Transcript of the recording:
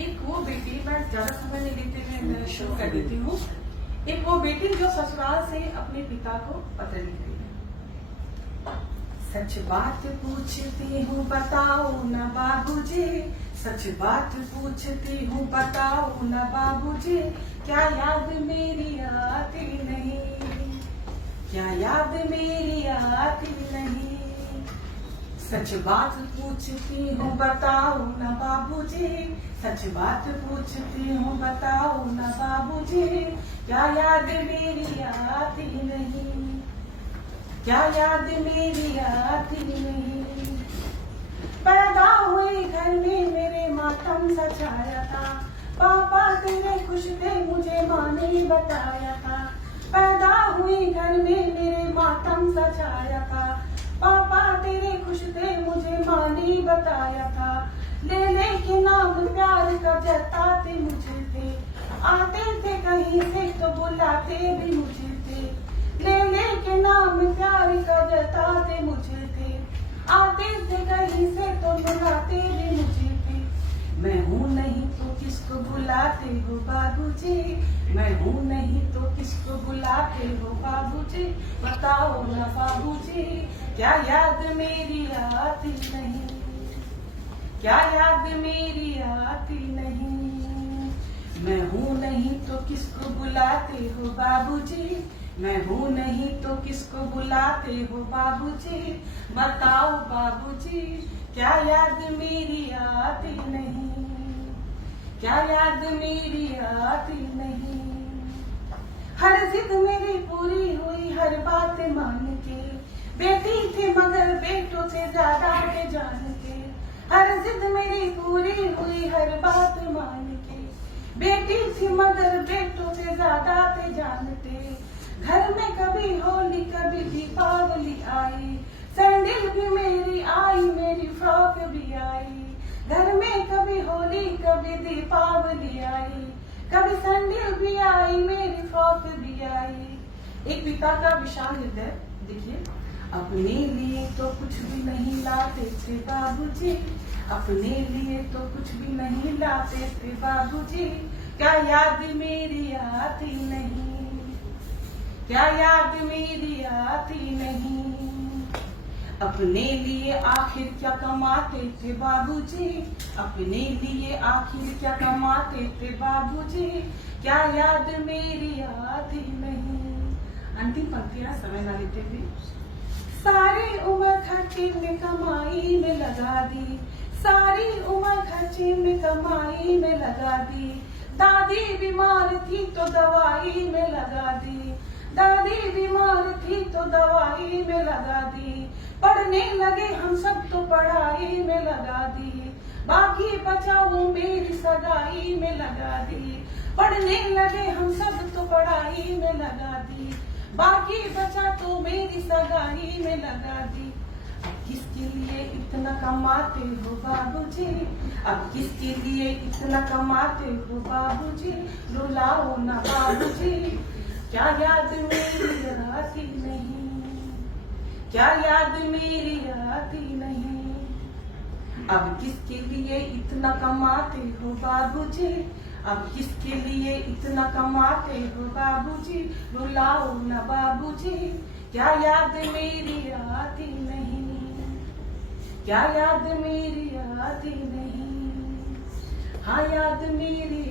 एक वो बेटी, मैं ज्यादा समय नहीं लेते हुए मैं शुरू कर देती हूँ। एक वो बेटी जो ससुराल से अपने पिता को पत्र लिख रही है। सच बात पूछती हूँ बताओ न बाबूजी, सच बात पूछती हूँ बताओ न बाबूजी, क्या याद मेरी आती नहीं, क्या याद मेरी आती नहीं। सच बात पूछती हूँ बताओ न बाबूजी, सच बात पूछती हूँ बताओ न बाबूजी, क्या याद मेरी आती नहीं, क्या याद मेरी आती नहीं। पैदा हुई घर में मेरे मातम सा छाया था, पापा तेरे खुश थे मुझे माँ ने बताया था। पैदा हुई घर में मेरे मातम सा छाया था, पापा तेरे खुश थे मुझे माँ ने बताया था। ले ले के नाम प्यार का जताते मुझे थे, आते थे कहीं से तो बुलाते भी मुझे थे। ले ले के नाम प्यार का जताते मुझे थे, आते थे कहीं से तो बुलाते भी मुझे थे। मैं हूँ नहीं तो किसको बुलाते हो बाबूजी, मैं हूँ नहीं तो किसको बुलाते हो बाबूजी, बताओ ना बाबूजी, क्या याद मेरी आती नहीं, क्या याद मेरी आती नहीं। मैं हूँ नहीं तो किसको बुलाते हो बाबूजी, मैं हूँ नहीं तो किसको बुलाते हो बाबूजी, बताओ बाबूजी, क्या याद मेरी आती नहीं, क्या याद मेरी आती नहीं। हर जिद मेरी पूरी हुई हर बात मान के, बेटी थी मगर बेटों से ज्यादा के जान के। हर जिद मेरी पूरी हुई हर बात मान के, बेटी थी मगर बेटों से ज्यादा थे जानते। घर में कभी होली कभी दीपावली आई, सैंडल भी मेरी आई मेरी फ्रॉक भी आई। घर में कभी होली कभी दीपावली आई, कभी सैंडल भी आई मेरी फ्रॉक भी आई। एक पिता का विशाल हृदय देखिए। अपने लिए तो कुछ भी नहीं लाते थे बाबूजी, अपने लिए तो कुछ भी नहीं लाते थे बाबूजी, क्या याद मेरी आती नहीं, क्या याद मेरी आती नहीं। अपने लिए आखिर क्या कमाते थे बाबूजी, अपने लिए आखिर क्या कमाते थे बाबूजी, क्या याद मेरी आती नहीं। अंतिम पंक्तियां समय न लेते हुए। सारी उम्र खर्चे में कमाई में लगा दी, सारी उम्र खर्चे में कमाई में लगा दी। दादी बीमार थी तो दवाई में लगा दी, दादी बीमार थी तो दवाई में लगा दी। पढ़ने लगे हम सब तो पढ़ाई में लगा दी, बाकी बचा वो मेरी सगाई में लगा दी। पढ़ने लगे हम सब तो पढ़ाई में लगा दी, बाकी बचा तो मेरी सगाई में लगा दी। अब किसके लिए इतना कमाते हो बाबूजी, अब किसके लिए इतना कमाते हो बाबूजी, रुलाओ ना बाबूजी, क्या याद मेरी आती नहीं, क्या याद मेरी आती नहीं। अब किसके लिए इतना कमाते हो बाबूजी, अब किसके लिए इतना कमाते हो बाबूजी, रुलाओ ना बाबूजी, क्या याद मेरी आती नहीं, क्या याद मेरी आती नहीं। हाँ याद मेरी